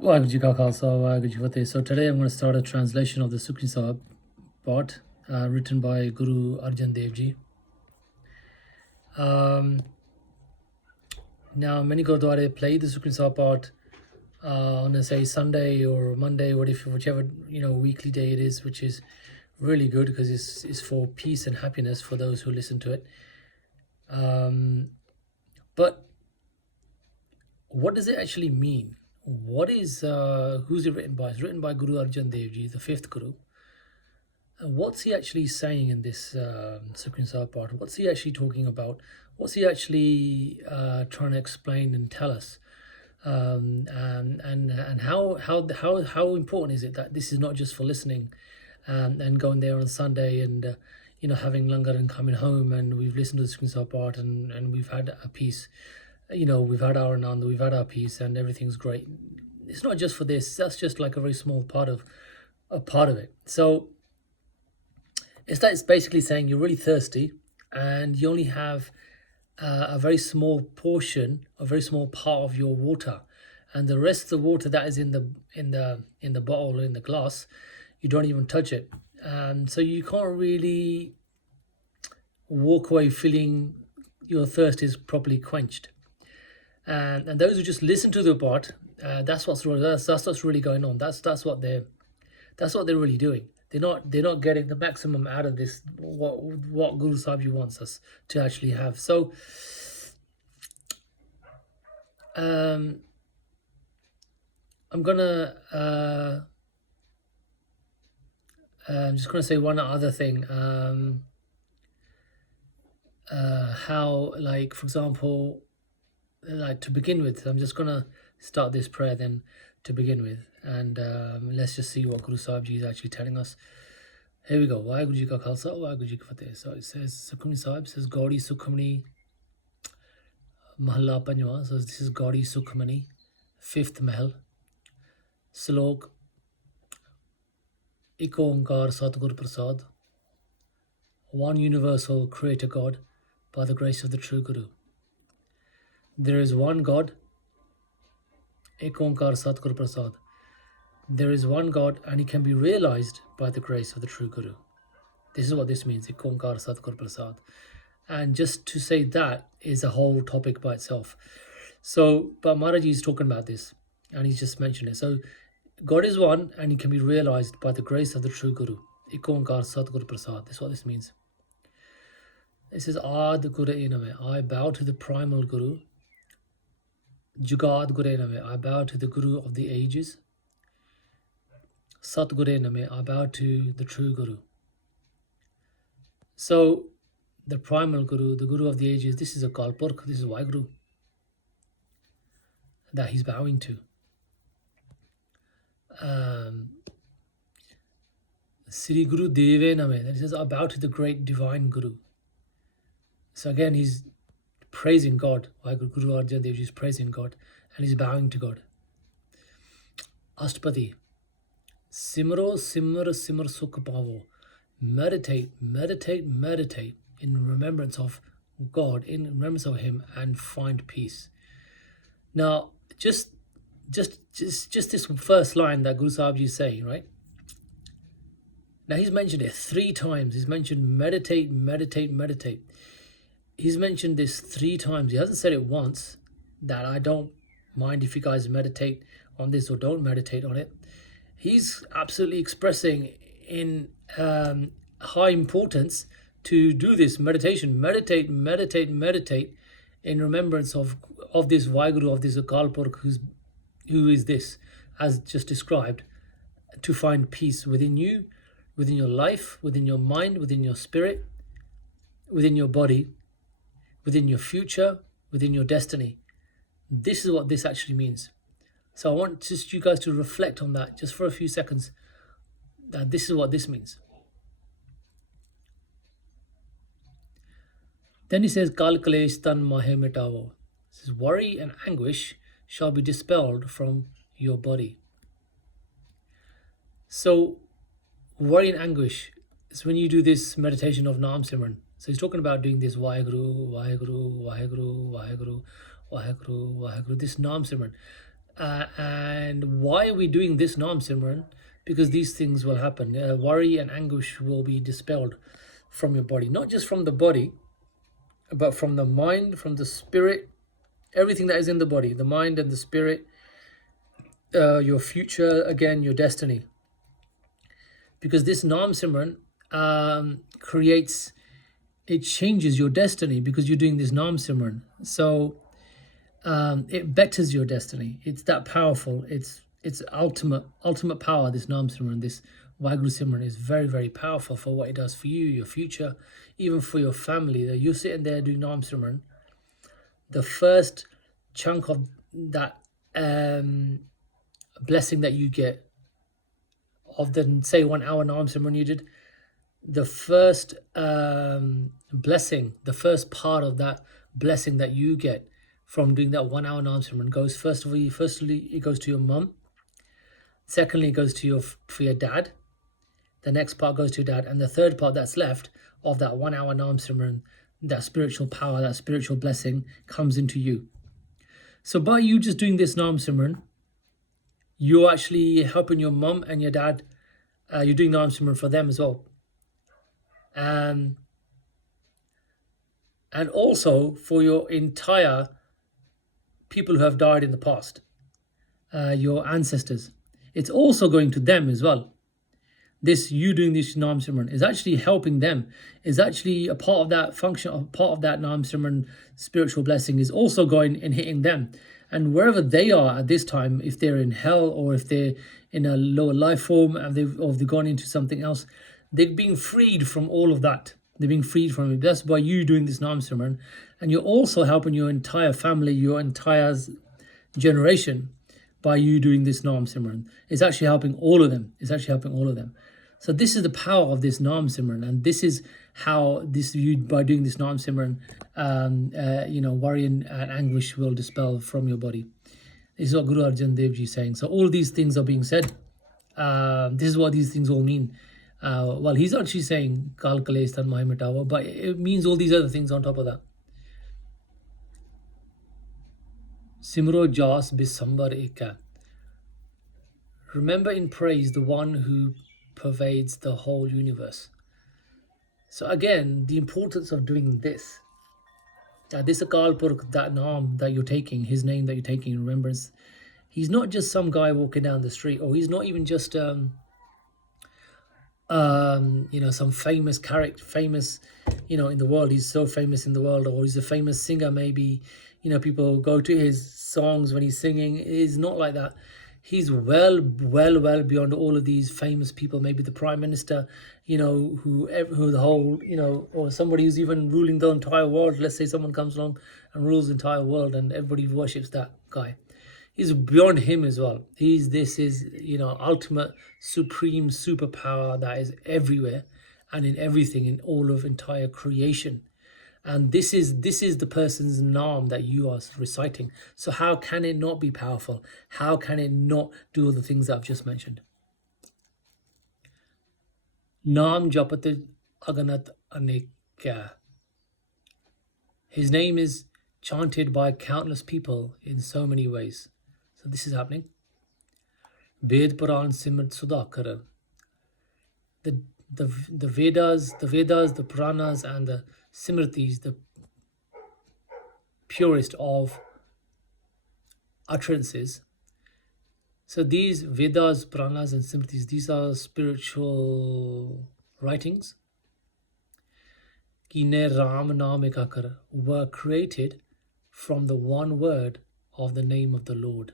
Waheguru Ji Ka Khalsa, Waheguru Ji Ki Fateh. So today I'm going to start a translation of the Sukhmani Sahib part written by Guru Arjan Dev Jee. Now many Gurdwara play the Sukhmani Sahib part on say Sunday or Monday, whichever weekly day it is, which is really good because it's for peace and happiness for those who listen to it. But what does it actually mean? What is who's it written by? It's written by Guru Arjan Dev Jee, the fifth Guru. And what's he actually saying in this Sukhmani Sahib part? What's he actually talking about? What's he actually trying to explain and tell us? And how important is it that this is not just for listening and going there on Sunday and having langar and coming home and we've listened to the Sukhmani Sahib part and we've had a peace. We've had our Ananda, we've had our peace, and everything's great. It's not just for this. That's just like a very small part of it. So it's basically saying you're really thirsty, and you only have a very small portion, a very small part of your water, and the rest of the water that is in the bottle or in the glass, you don't even touch it. So you can't really walk away feeling your thirst is properly quenched. And those who just listen to the part, that's what's really going on. That's what they're really doing. They're not getting the maximum out of this. What Guru Sahib Ji wants us to actually have. So I'm just gonna say one other thing. How, like, for example, like to begin with, I'm just gonna start this prayer then to begin with, and let's just see what Guru Sahib Ji is actually telling us. Here we go. Waheguru Ji Ka Khalsa, Waheguru Ji Ki Fateh. So it says, Sukhmani Sahib says, Gaudi Sukhmani Mahalla Panjwa. So this is Gaudi Sukhmani, fifth Mahal. Slok Ek Onkar Satguru Prasad. One universal creator God by the grace of the true Guru. There is one God, Ek Onkar Satguru Prasad. There is one God and he can be realized by the grace of the true Guru. This is what this means, Ek Onkar Satguru Prasad. And just to say that is a whole topic by itself. So, but Maharaji is talking about this and he's just mentioned it. So, God is one and he can be realized by the grace of the true Guru. Ek Onkar Satguru Prasad. This is what this means. It says, Ad Guru Iname. I bow to the primal Guru. Jugad Gure Name, I bow to the Guru of the ages. Sat Gure Name, I bow to the true Guru. So, the primal Guru, the Guru of the ages, this is a Kalpurk, this is Waheguru that he's bowing to. Sri Guru Deve Name, that he says, I bow to the great divine Guru. So again, he's praising God. Guru Arjan Dev Jee is praising God and he's bowing to God. Ashtapati. Simro Simr Simr Sukh Pavo. Meditate, meditate, meditate in remembrance of God, in remembrance of Him, and find peace. Now, just this first line that Guru Sahib Ji is saying, right? Now he's mentioned it 3 times. He's mentioned meditate, meditate, meditate. He's mentioned this 3 times. He hasn't said it once, that I don't mind if you guys meditate on this or don't meditate on it. He's absolutely expressing in high importance to do this meditation. Meditate, meditate, meditate in remembrance of this Waheguru, of this Akal Purkh, who is this, as just described, to find peace within you, within your life, within your mind, within your spirit, within your body, within your future, within your destiny. This is what this actually means. So I want just you guys to reflect on that just for a few seconds, that this is what this means. Then he says, Kal Kalesh Tan Mahe Mitavo. This is worry and anguish shall be dispelled from your body. So worry and anguish is when you do this meditation of Naam Simran. So he's talking about doing this Waheguru, Waheguru, Waheguru, Waheguru, Waheguru, Waheguru, this Naam Simran. And why are we doing this Naam Simran? Because these things will happen. Worry and anguish will be dispelled from your body, not just from the body, but from the mind, from the spirit, everything that is in the body, the mind and the spirit, your future, again, your destiny. Because this Naam Simran it changes your destiny because you're doing this Naam Simran. So it betters your destiny. It's that powerful. It's ultimate power. This Naam Simran, this Waheguru Simran is very, very powerful for what it does for you, your future, even for your family. That you're sitting there doing Naam Simran, the first chunk of that blessing that you get of the, say, 1 hour Naam Simran you did, the first blessing, the first part of that blessing that you get from doing that 1 hour Naam Simran goes, firstly, it goes to your mum. Secondly, it goes to for your dad. The next part goes to your dad. And the third part that's left of that 1 hour Naam Simran, that spiritual power, that spiritual blessing comes into you. So by you just doing this Naam Simran, you're actually helping your mum and your dad. You're doing Naam Simran for them as well. And also for your entire people who have died in the past, your ancestors. It's also going to them as well. You doing this Naam Simran is actually helping them, is actually a part of that function, a part of that Naam Simran spiritual blessing is also going and hitting them. And wherever they are at this time, if they're in hell or if they're in a lower life form and they've gone into something else, they're being freed from all of that. They're being freed from it. That's by you doing this Naam Simran. And you're also helping your entire family, your entire generation by you doing this Naam Simran. It's actually helping all of them. It's actually helping all of them. So this is the power of this Naam Simran, and this is how you by doing this Naam Simran, worry and anguish will dispel from your body. This is what Guru Arjan Dev Jee is saying. So all these things are being said. This is what these things all mean. Well, he's actually saying Kal Kalesh Tan Mahi Mitawa, but it means all these other things on top of that. Simro Jas Bisambar Eka. Remember in praise the one who pervades the whole universe. So again, the importance of doing this. This Akal Purkh, that Naam that you're taking, his name that you're taking in remembrance, he's not just some guy walking down the street, or he's not even just some famous character, in the world. He's so famous in the world, or he's a famous singer. Maybe people go to his songs when he's singing. It's not like that. He's well beyond all of these famous people. Maybe the prime minister, who the whole, or somebody who's even ruling the entire world. Let's say someone comes along and rules the entire world, and everybody worships that guy. He's beyond him as well. This is ultimate, supreme superpower that is everywhere and in everything, in all of entire creation. And this is the person's Naam that you are reciting. So how can it not be powerful? How can it not do all the things that I've just mentioned? Naam Japat Aganat Anekya. His name is chanted by countless people in so many ways. So this is happening. Ved Puran Simrat Sudhakara. The Vedas, the Puranas, and the Simritis, the purest of utterances. So these Vedas, Puranas, and Simritis, these are spiritual writings. Kine Ram Naam Ekakar, were created from the one word of the name of the Lord.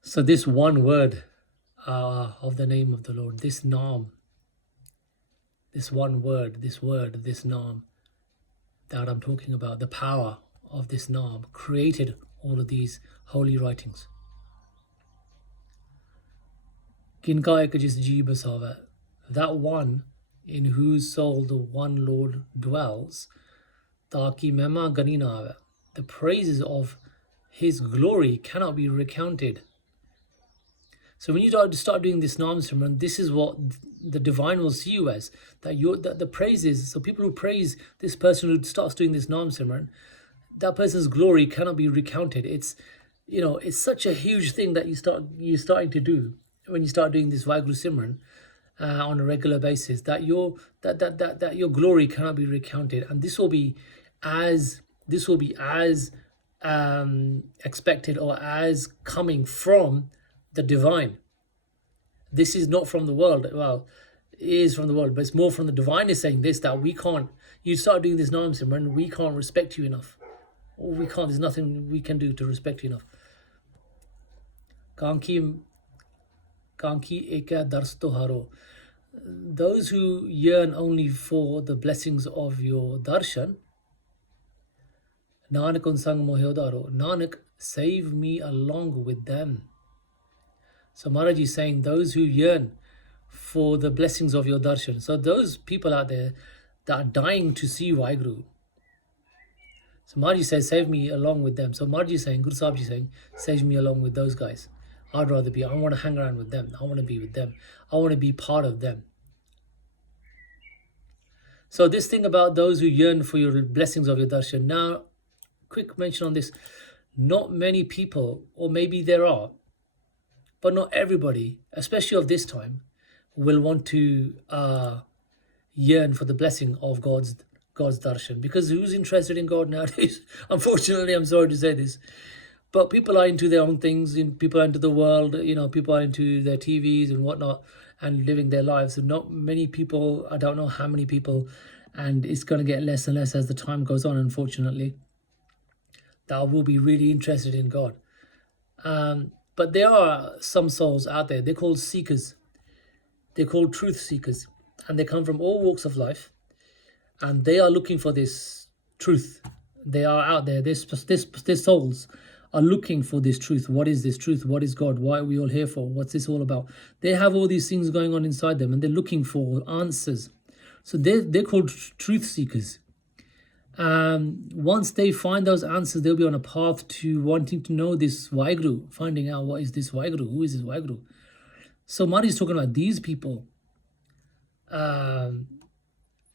So this one word of the name of the Lord, this Naam, this one word, this Naam that I'm talking about, the power of this Naam created all of these holy writings. Kinka ek jis ji basawa, that one in whose soul the one Lord dwells, taki mema gani na ave, the praises of his glory cannot be recounted. So when you start doing this Naam Simran, this is what the divine will see you as, that the praises. So people who praise this person who starts doing this Naam Simran, that person's glory cannot be recounted. It's, it's such a huge thing that you're starting to do when you start doing this Vaheguru Simran on a regular basis, that your glory cannot be recounted, and this will be as expected, or as coming from the divine. This is not from the world. Well, it is from the world, but it's more from the divine is saying this, that we can't, you start doing this Naam Simran, we can't respect you enough. Or we can't, there's nothing we can do to respect you enough. Kanki eka dars to haro. Those who yearn only for the blessings of your darshan, Nanak unsang mohyodaro, Nanak, save me along with them. So Maharaj is saying, those who yearn for the blessings of your darshan, so those people out there that are dying to see Vaheguru, so Maharaj says, save me along with them. So Maharaj is saying, Guru Sahib is saying, save me along with those guys. I want to hang around with them. I want to be with them. I want to be part of them. So this thing about those who yearn for your blessings of your darshan. Now, quick mention on this. Not many people, or maybe there are, but not everybody, especially of this time, will want to yearn for the blessing of God's darshan. Because who's interested in God nowadays? Unfortunately, I'm sorry to say this. But people are into their own things, people are into the world, people are into their TVs and whatnot, and living their lives. So not many people, I don't know how many people, and it's going to get less and less as the time goes on, unfortunately, that will be really interested in God. But there are some souls out there, they're called seekers. They're called truth seekers. And they come from all walks of life. And they are looking for this truth. They are out there. Their souls are looking for this truth. What is this truth? What is God? Why are we all here for? What's this all about? They have all these things going on inside them, and they're looking for answers. So they're called truth seekers. Once they find those answers, they'll be on a path to wanting to know this Vaheguru, finding out what is this Vaheguru, who is this Vaheguru. So Maharaj is talking about these people,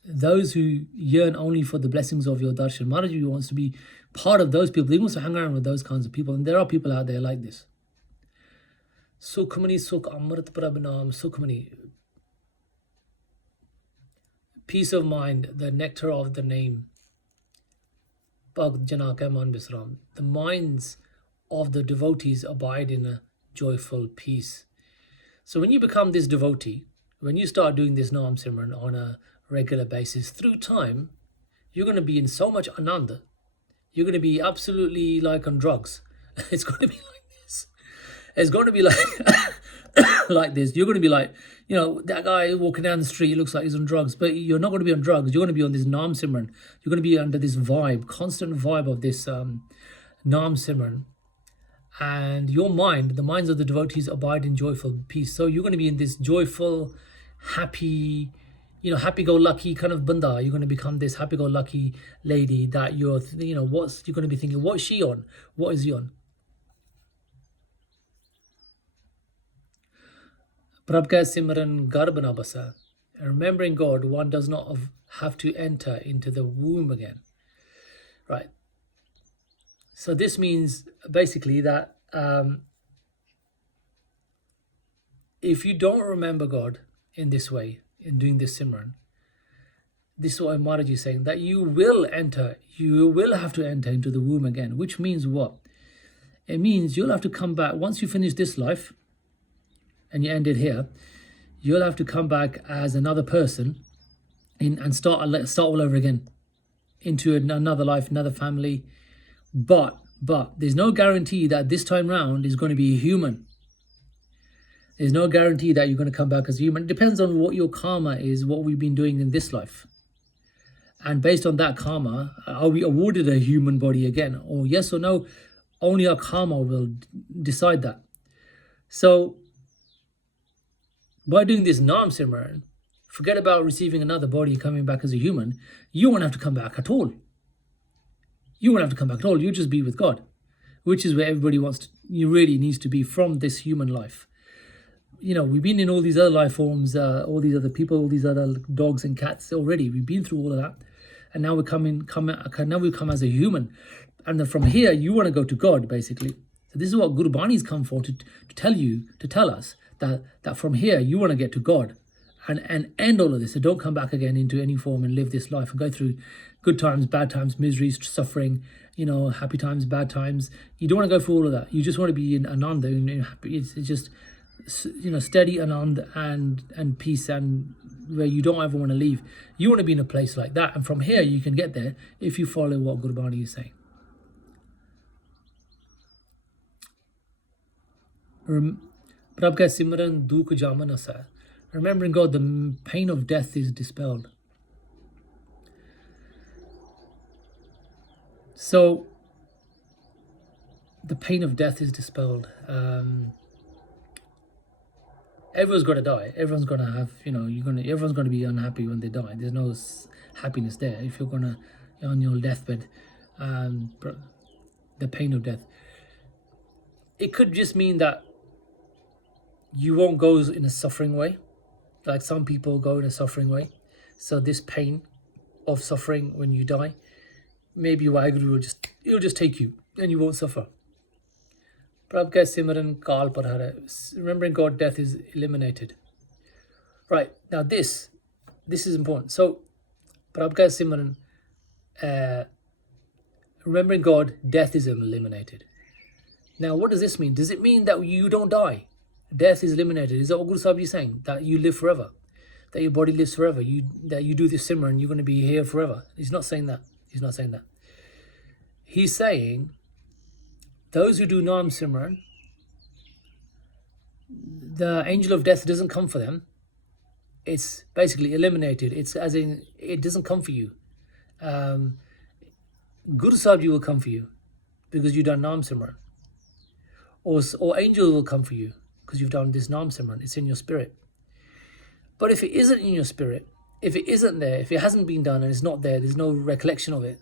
those who yearn only for the blessings of your darshan. Maharaj wants to be part of those people. He wants to hang around with those kinds of people, and there are people out there like this. Sukhmani Sukh Amrit Prabh Naam Sukhmani. Peace of mind, the nectar of the name. Bhakt Jana Ka Man Bisram. The minds of the devotees abide in a joyful peace. So when you become this devotee, when you start doing this Naam Simran on a regular basis, through time, you're going to be in so much ananda. You're going to be absolutely like on drugs. It's going to be like this. It's going to be like like this. You're going to be like, that guy walking down the street looks like he's on drugs, but you're not going to be on drugs. You're going to be on this Naam Simran. You're going to be under this vibe, constant vibe of this Naam Simran. And your mind, the minds of the devotees abide in joyful peace. So you're going to be in this joyful, happy, happy-go-lucky kind of banda. You're going to become this happy-go-lucky lady that you're going to be thinking, what's she on? What is he on? Prabh ka simran garb na basa. And remembering God, one does not have to enter into the womb again. Right. So this means basically that if you don't remember God in this way, in doing this Simran, this is what Maharaj is saying, that you will have to enter into the womb again, which means what? It means you'll have to come back, once you finish this life, and you end it here, you'll have to come back as another person and start all over again, into another life, another family. But there's no guarantee that this time round is going to be human. There's no guarantee that you're going to come back as human. It depends on what your karma is, what we've been doing in this life. And based on that karma, are we awarded a human body again? Or yes or no? Only our karma will decide that. So by doing this Naam Simran, forget about receiving another body, coming back as a human. You won't have to come back at all. You won't have to come back at all. You just be with God, which is where everybody really needs to be from this human life. We've been in all these other life forms, all these other people, all these other dogs and cats already. We've been through all of that, and now we come as a human. And then from here, you want to go to God, basically. So this is what Guru Bani's come for, to tell us that from here, you want to get to God and end all of this. So don't come back again into any form and live this life and go through good times, bad times, miseries, suffering, happy times, bad times. You don't want to go through all of that. You just want to be in Ananda, in happy. It's just, steady Anand and peace, and where you don't ever want to leave. You want to be in a place like that. And from here, you can get there if you follow what Guru Bani is saying. Prabh ka Simran dukh jaman asa. Remembering God, the pain of death is dispelled. So, the pain of death is dispelled. Everyone's got to die. Everyone's going to have, everyone's going to be unhappy when they die. There's no happiness there. If you're on your deathbed, the pain of death. It could just mean that you won't go in a suffering way. Like some people go in a suffering way. So this pain of suffering when you die, maybe Waheguru will just take you and you won't suffer. Prabh ka Simran Kal par hai. Remembering God, death is eliminated. Right, now this is important. So Prabh ka Simran, remembering God, death is eliminated. Now what does this mean? Does it mean that you don't die? Death is eliminated. Is that what Guru Sahib is saying? That you live forever? That your body lives forever? That you do this Simran, you're going to be here forever? He's not saying that. He's not saying that. He's saying those who do Naam Simran, the angel of death doesn't come for them. It's basically eliminated. It's as in, it doesn't come for you. Guru Sahib will come for you because you've done Naam Simran. Or angel will come for you because you've done this Naam Simran. It's in your spirit. But if it isn't in your spirit, if it isn't there, if it hasn't been done and it's not there, there's no recollection of it,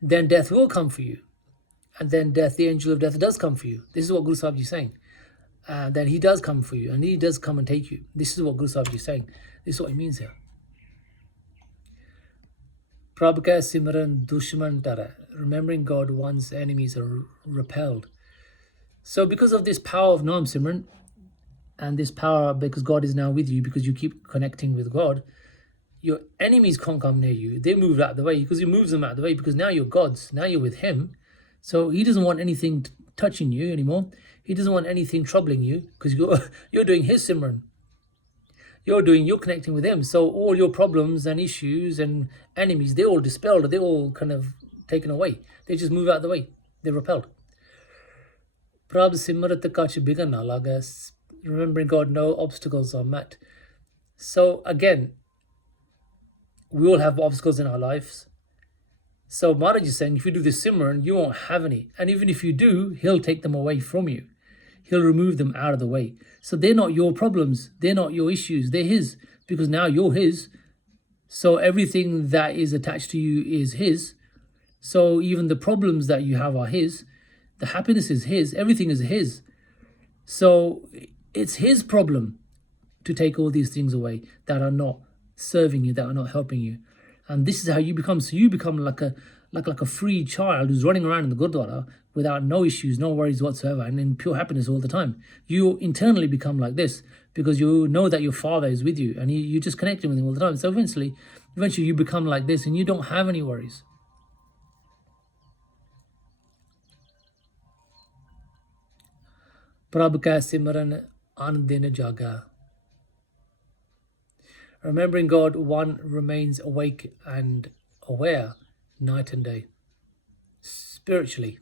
then death will come for you. And then death, the angel of death, does come for you. This is what Guru Sahib is saying. Then he does come for you and he does come and take you. This is what Guru Sahib is saying. This is what he means here. Prabh ka Simran dushman tara. Remembering God, one's enemies are repelled. So because of this power of Naam Simran, and this power because God is now with you, because you keep connecting with God, your enemies can't come near you. They move out of the way because he moves them out of the way, because now you're God's. Now you're with him. So he doesn't want anything touching you anymore. He doesn't want anything troubling you because you're doing his Simran. You're connecting with him. So all your problems and issues and enemies, they're all dispelled. They're all kind of taken away. They just move out of the way. They're repelled. Prabh Simrat kach bigan na lagas. Remembering God, no obstacles are met. So again, we all have obstacles in our lives. So Maharaj is saying, if you do this Simran, you won't have any. And even if you do, he'll take them away from you. He'll remove them out of the way. So they're not your problems. They're not your issues. They're his. Because now you're his. So everything that is attached to you is his. So even the problems that you have are his. The happiness is his. Everything is his. So it's his problem to take all these things away that are not serving you, that are not helping you. And this is how you become. So you become like a free child who's running around in the Gurdwara without no issues, no worries whatsoever, and in pure happiness all the time. You internally become like this because you know that your father is with you and you're just connecting with him all the time. So eventually you become like this and you don't have any worries. Prabh ka Simran an din jaga. Remembering God, one remains awake and aware night and day. Spiritually,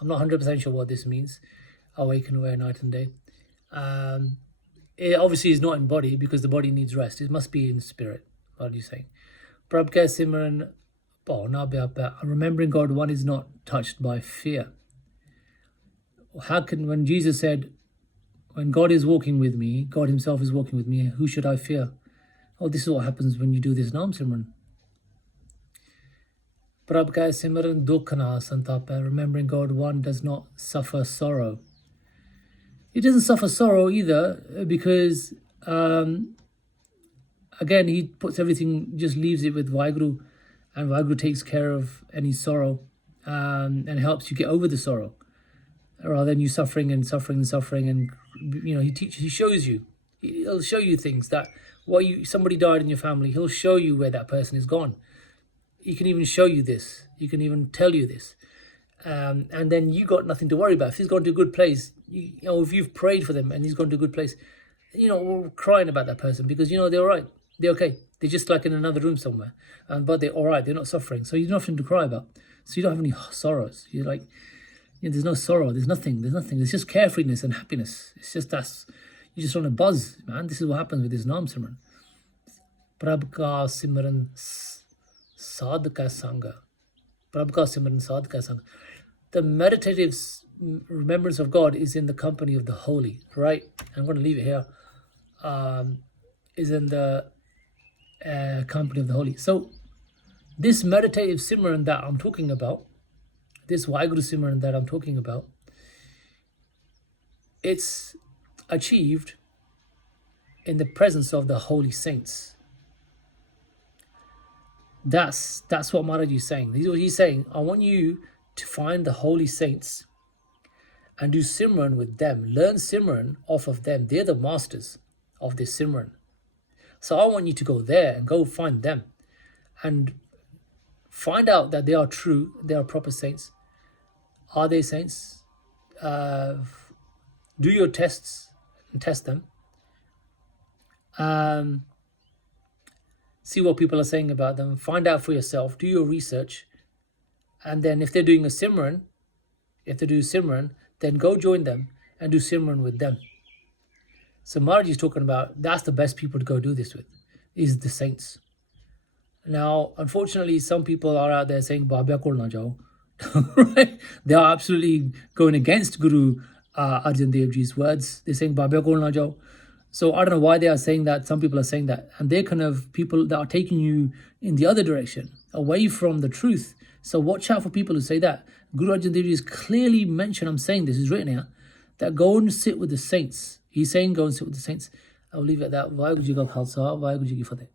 I'm not 100% sure what this means, awake and aware night and day. It obviously is not in body because the body needs rest. It must be in spirit. What are you saying? Prabh ka Simran, remembering God, one is not touched by fear. When Jesus said, when God is walking with me, God himself is walking with me, who should I fear? Oh, this is what happens when you do this Naam Simran. Prabh ka Simran dukh na santapa. Remembering God, one does not suffer sorrow. He doesn't suffer sorrow either because, again, he puts everything, just leaves it with Waheguru, and Waheguru takes care of any sorrow and helps you get over the sorrow, rather than you suffering and suffering and suffering. And he shows you, he'll show you things that somebody died in your family, he'll show you where that person is gone. He can even show you this, he can even tell you this, and then you got nothing to worry about. If he's gone to a good place, if you've prayed for them and he's gone to a good place, we're crying about that person, because they're all right, they're okay, they're just like in another room somewhere, but they're all right, they're not suffering, so you've nothing to cry about. So you don't have any sorrows. You're like, there's no sorrow, there's nothing, there's just carefreeness and happiness. It's just you're just on a buzz, man. This is what happens with this Naam Simran. Prabh ka Simran Sadh ka Sangha. Prabh ka Simran Sadh ka Sangha. The meditative remembrance of God is in the company of the holy, right? I'm going to leave it here. Is in the company of the holy. So this meditative Simran that I'm talking about, this Waheguru Simran that I'm talking about, it's achieved in the presence of the holy saints. That's what Maharaj is saying. He's saying, I want you to find the holy saints and do Simran with them. Learn Simran off of them. They're the masters of this Simran. So I want you to go there and go find them and find out that they are true, they are proper saints. Are they saints? Do your tests and test them. See what people are saying about them. Find out for yourself. Do your research. And then if they're doing a Simran, then go join them and do Simran with them. So Maharaj is talking about, that's the best people to go do this with, is the saints. Now, unfortunately, some people are out there saying, Babya kol na jao. Right? They are absolutely going against Guru Arjan Dev Jee's words. They're saying, Babya kol na jao. So I don't know why they are saying that. Some people are saying that. And they're kind of people that are taking you in the other direction, away from the truth. So watch out for people who say that. Guru Arjan Dev Jee is clearly mentioned, I'm saying this, is written here, that go and sit with the saints. He's saying go and sit with the saints. I'll leave it at that. Vaheguru Ji ka Khalsa, Vaheguru Ji ki Fateh.